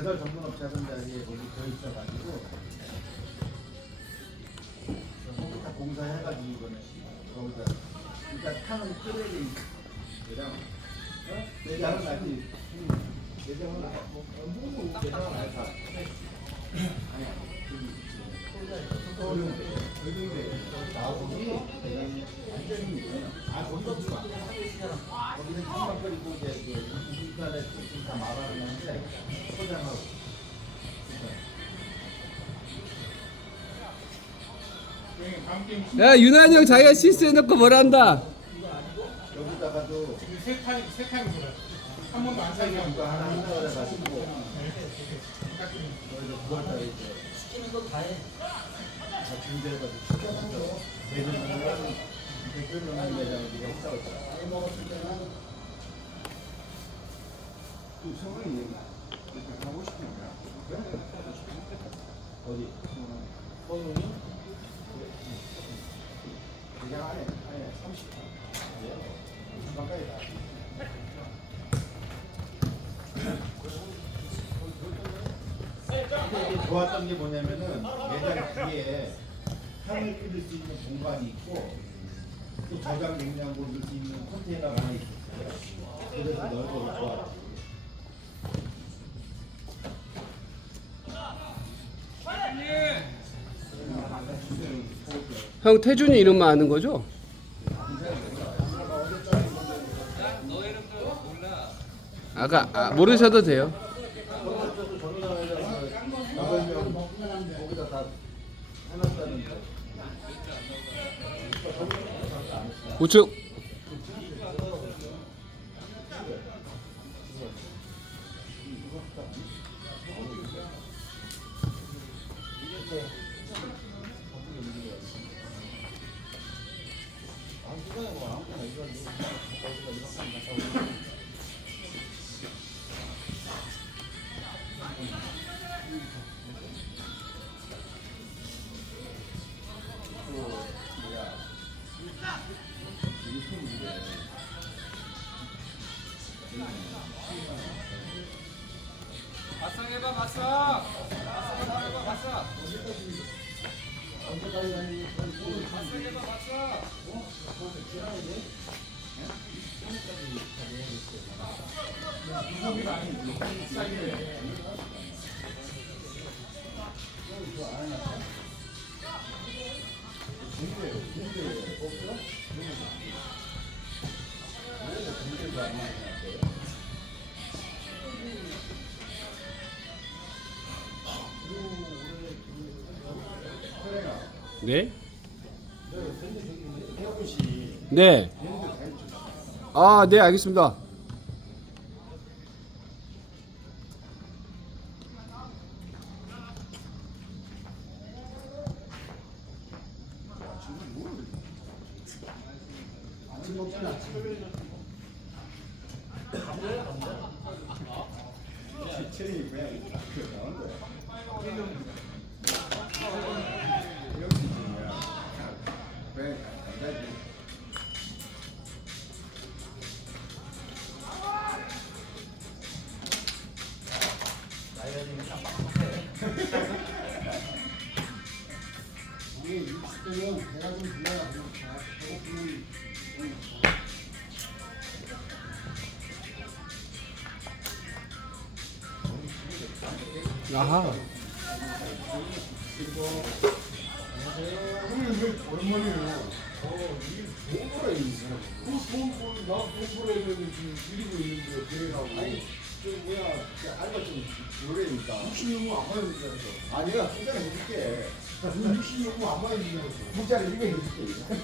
개발 전문업자들 자리에 거기 져 있어가지고 거기 다 공사해가지고 이거는 거기다 일단 타는 어? 내장은 아직 내장은 아- 뭐, 뭐, 내장은 알다 아니야 완전히 아 거기서 거기는 한번 끓이고 이제 그 인터넷 다 말하는데 포장하고 야 유난히 형 자기가 실수해놓고 뭐란다. 여기다가도 세 칸이 세 칸이 돌아. 한 번도 안 사이가 이거 하나 한다고 해가지고 여기서 9월달에 이제 시키는 거다 해. 다 준비해가지고 시켜서 내년에는 이제 끝나는 매장을 우리가 했다고 했잖아. 그 성원이 이렇게 하고 싶은 거야. 어디? 서울이? 그냥 안에 안에 30. 가까이 다. 좋았던 게 뭐냐면은 매장 뒤에 향을 끓일 수 있는 공간이 있고 또 저장 냉장고 넣을 수 있는 컨테이너가 하나 있었어요. 그래서 넓어서 좋았지. 형 태준이 이름만 아는 거죠? 아까 아, 모르셔도 돼요 9 triệu 네? 네. 아, 네, 알겠습니다. 체리 고양 아니 좀 뭐야 그 알바 좀 오래니까. 60년은 안 된다 해서. 아니야 소장 해줄게. 60년은 안 해서. 문자를 이거 해줄게.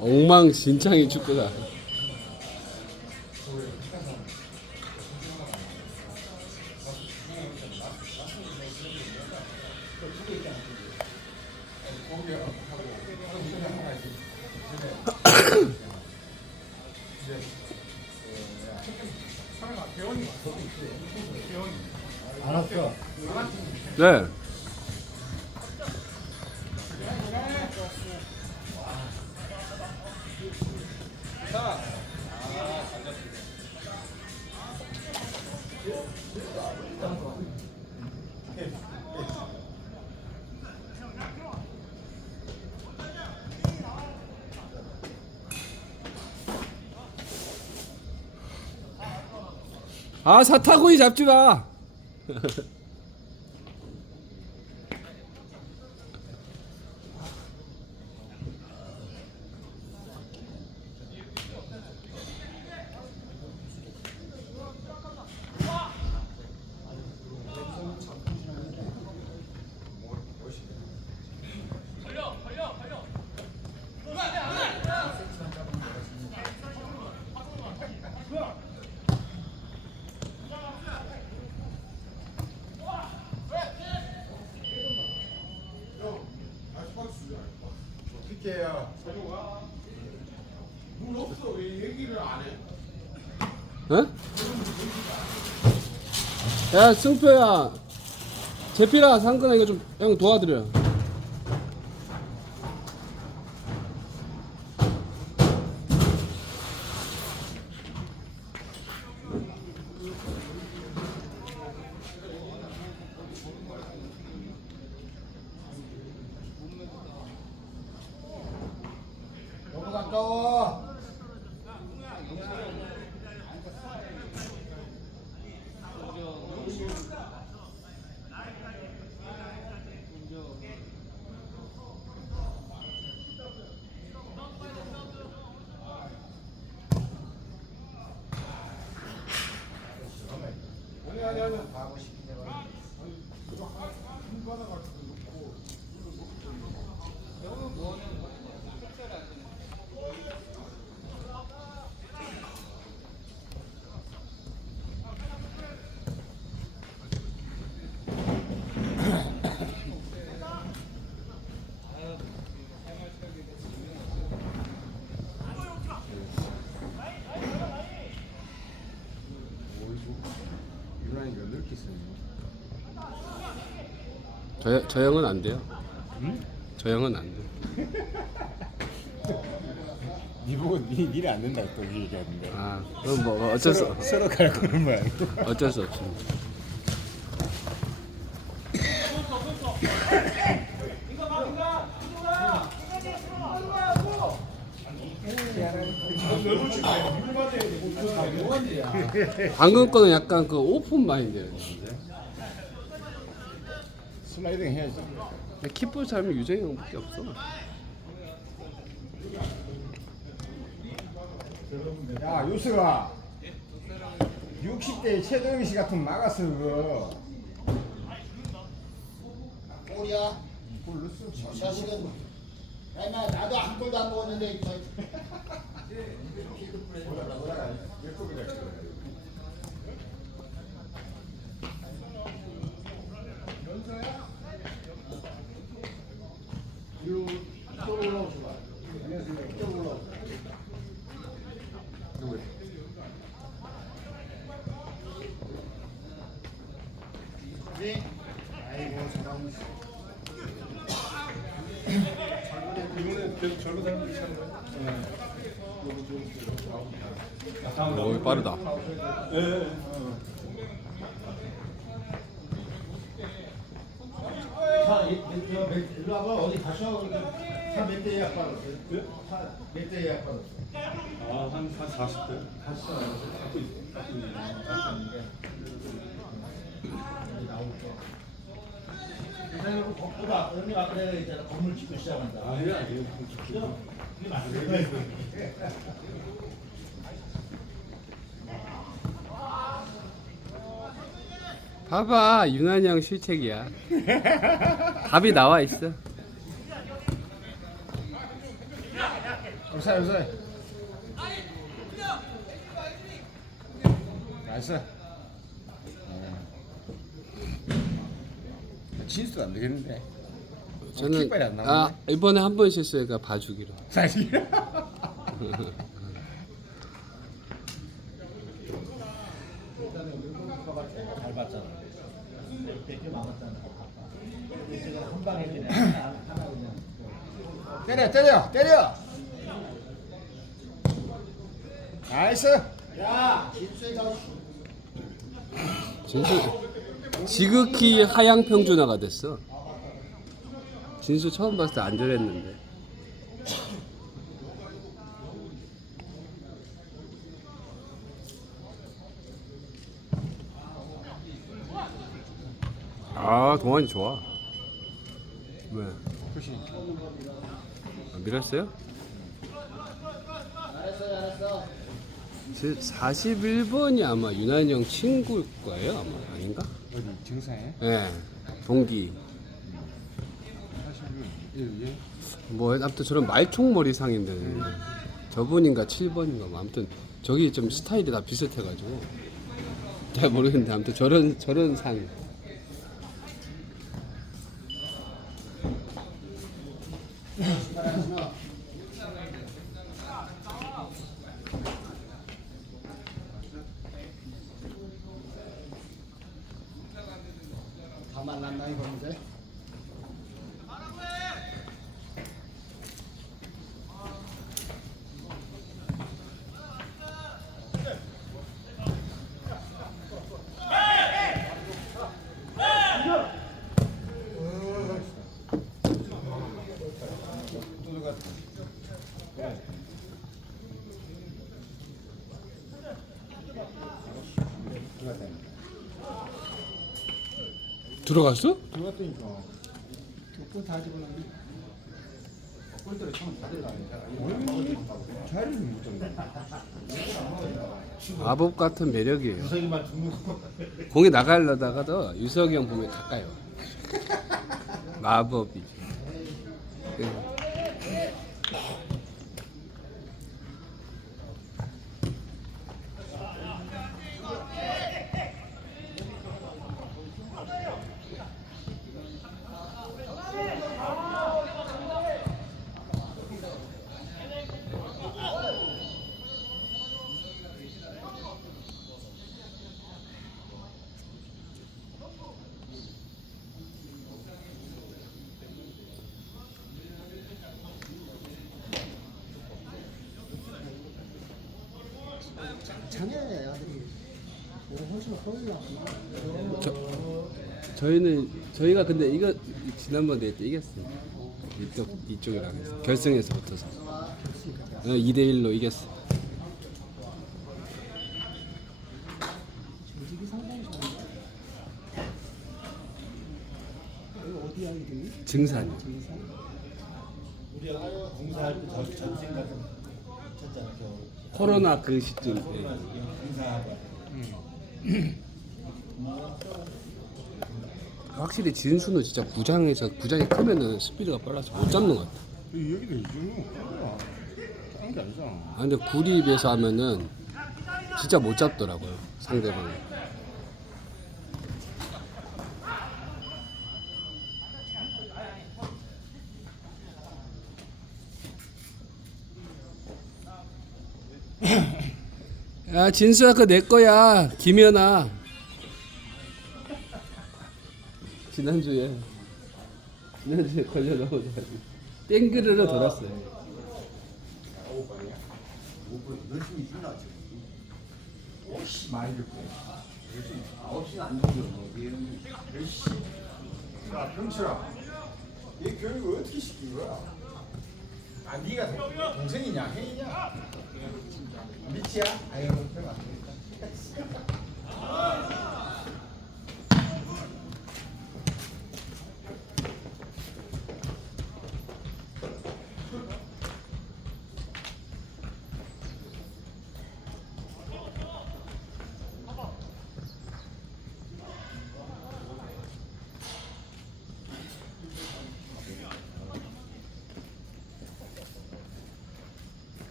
엉망진창의 축구다. 네. 아 사타구니 잡지 마. 어떻게 해야 물 없어 왜 얘기를 안 해? 어? 야 승표야 제피라 상근아 이거 좀 형 도와드려 너무 가까워. 아니 아니 아니 가고 싶은데 말이야. 그거 한 바닥 같은 거 놓고 영은 뭐는 특별히 안 되네. 유난히 여덟 개 쓰네. 저, 저 형은 안 돼요 저 형은 안 돼. 니 보고 니 니를 안 된다고 또 얘기하는데. 아 그럼 뭐 어쩔 수 서로, 서로 가르치는 거야. 어쩔 수 없습니다 방금 거는 약간 그 오픈 마인드였는데 슬라이딩 해야지. 근데 킥볼 잘면 유정이 형밖에 없어 야 요스가 60대 최도영 씨 같은 막았어 그거. 골이야. 골 넣었어. 저 자식은. 야, 나 나도 한 골도 안 먹었는데 저. 일로 와봐. 어디 가셔. 차몇 대 예약 받았어? 차몇 대 예약 받았어? 아한 한 40대? 갔어. 갖고 있어. 갖고 있는 갖고. 여기 나올 거. 그래서 거꾸로 언니 아까 내가 있잖아. 건물 짓고 시작한다. 아니 아니 그죠? 이게 맞는 거야. 봐봐 유난히 형 실책이야. 답이 나와 있어. 요새 요새 나이스. 진수도 안 되겠는데. 저는 킥발이 안아 나오네. 이번에 한 번 실수니까 봐주기로. 사실 잘 봤잖아. 몇개 남았잖아. 제가 한방 해주네. 하나 그냥. 때려 때려 때려 나이스 야, 진수의 저 진수 지극히 하향 평준화가 됐어. 진수 처음 봤을 때 안 저랬는데. 아 동환이 좋아. 왜? 훨씬 아, 밀었어요? 제 41번이 아마 유난히 형 친구일 거예요 아마 아닌가? 어디 증상에 예 동기 뭐 아무튼 저런 말총머리 상인데 저분인가 7번인가 뭐 아무튼 저기 좀 스타일이 다 비슷해가지고 잘 모르겠는데 아무튼 저런 저런 상 다 말랐 들어갔어? 들어갔다니까. 몇번 다 집어넣니 꼴대로 처음 다 들어가네. 자리를 못 잡네. 마법 같은 매력이에요. 유석이만 죽는 거. 공이 나가려다가도 유석이 형 보면 가까요 마법이 장애 아들이 훨씬 훨라 저희는 저희가 근데 이거 지난번 대회 때 이겼어요. 이쪽 이쪽이랑 해서 결승에서 붙어서 2대 1로 이겼어. 조직이 상당히 좋은데 이거 어디야 이름이? 증산. 증산? 우리 여기 공사할 때 전- 전생 가서 쳤잖아. 겨울. 코로나 그 시점. 때. 공사하고. 확실히 진수는 진짜 구장에서 구장이 크면은 스피드가 빨라서 못 잡는 것 같아. 여기도 이 정도 뭐야 딴게 아니잖아 아, 근데 구리입에서 하면은 진짜 못 잡더라고요 상대방이. 야 진수야 그거 내 거야 김연아 지난주에 지난주에 걸려 넘어져가지고 땡그르러 돌았어요 열심히 신나 지금. 혹시 많이 듣고 아홉 시는 안 되죠. 뭐. 얘는 야 병철아 얘 교육을 어떻게 시킨 거야? 아 네가 동- 동생이냐 형이냐? 미치야? 아유 그럼 안 되겠다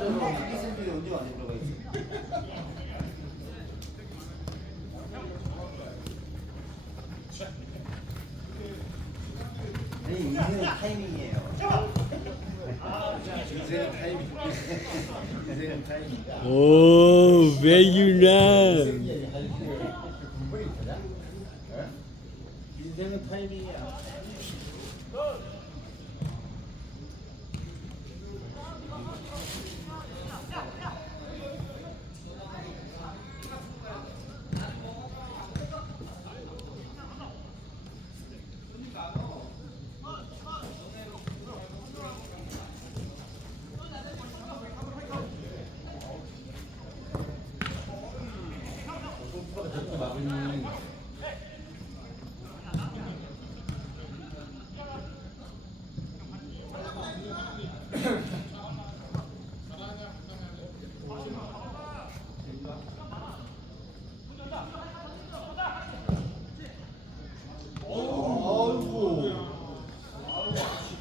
언제 많이 들어가 있어. 아니 인생은 타이밍이에요. 인생은 타이밍. 인생은 타이밍. 오, 왜유나? 분분히 되냐? 인생은 타이밍이야.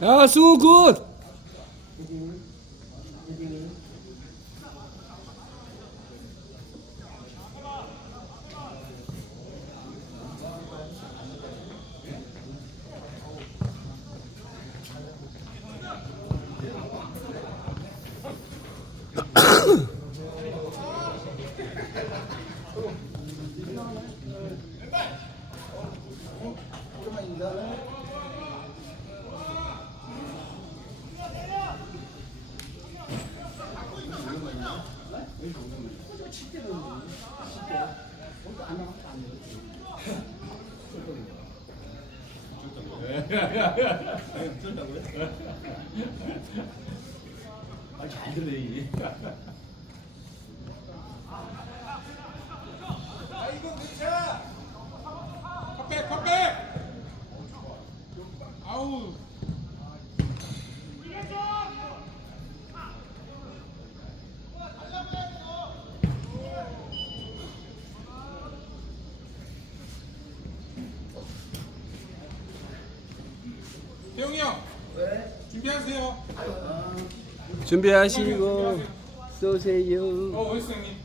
야, 승우 아, 잘 들네, 이 준비하시고 쏘세요. 어, 어디 형님?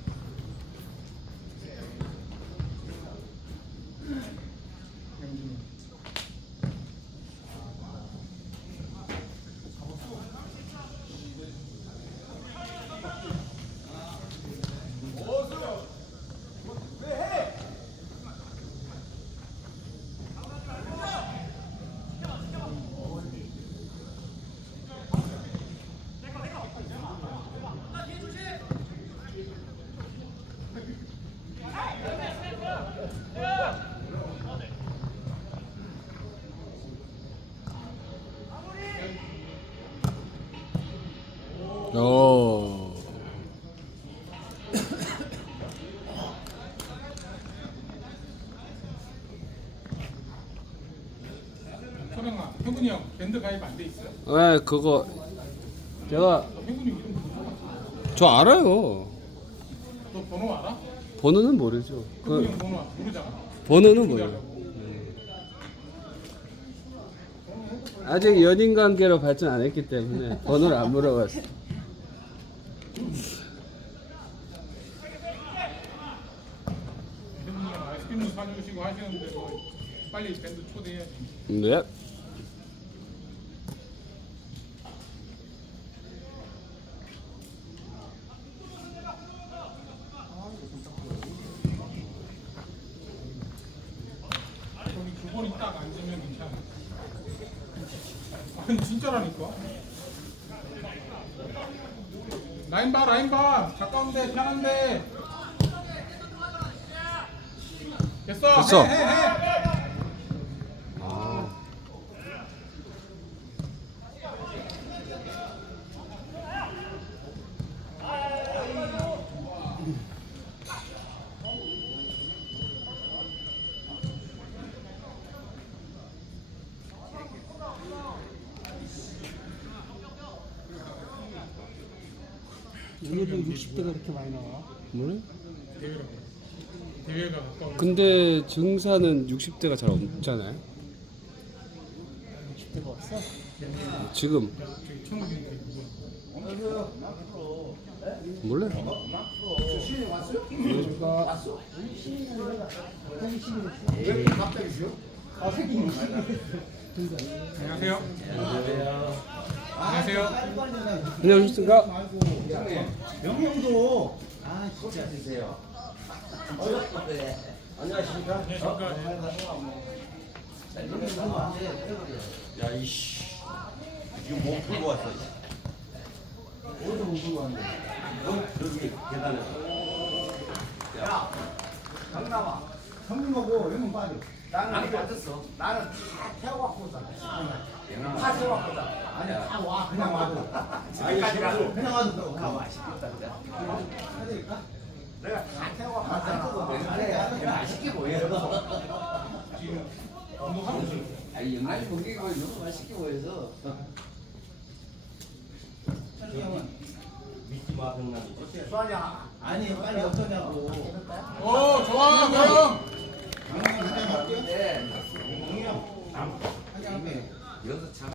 소령아, 형군이 형 밴드 가입 안 돼 있어. 네, 그거 제가 형군이 이름. 저 알아요. 너 번호 알아? 번호는 모르죠. 형군이 그 형 번호 모르잖아. 번호는 뭐예요? 아직 연인 관계로 발전 안 했기 때문에 번호를 안 물어봤어. 형군이 형 아이스크림 사주시고 하시는데 뭐 빨리 밴드 초대해야지. 네. 번이 딱 앉으면 괜찮아. 아니 진짜라니까. 라인 봐 라인 봐. 가까운데 편한데. 됐어. 됐어. 해, 해, 해. 아. 오늘도 60대가 그렇게 많이 나와. 뭐래? 대회라고. 대회가 가까워. 근데 증사는 60대가 잘 없잖아요. 60대가 없어? 지금 저기 천국인데 이렇게 갑자기 쉬어? 안녕하세요. 안녕하세요. 안녕하십니까? 명령도 아 진짜 드세요. 안녕하십니까? 야 이씨. 지금 뭐 풀고 왔어? 어디서 못 들고 왔네. 여기 계단에. 야, 강남아. 형님하고 형님 빠져. 나는 빠졌어. 나는 다 태워갖고 다 태워갖고 아니 다 와. 그냥 와도. 집에까지 가도. 그냥 와도 가봐. 해드릴까? 내가 다 태워갖고 왔잖아. 그래, 맛있게 보여. 아니 연말 고기가 너무 맛있게 보여서. 천리 형은 믿지 마 병남이. 수아냐? 아니 빨리 어떠냐고. 오, 좋아, 그럼. 강남 한잔 할게요. 네. 한잔 할게요. 여기서 참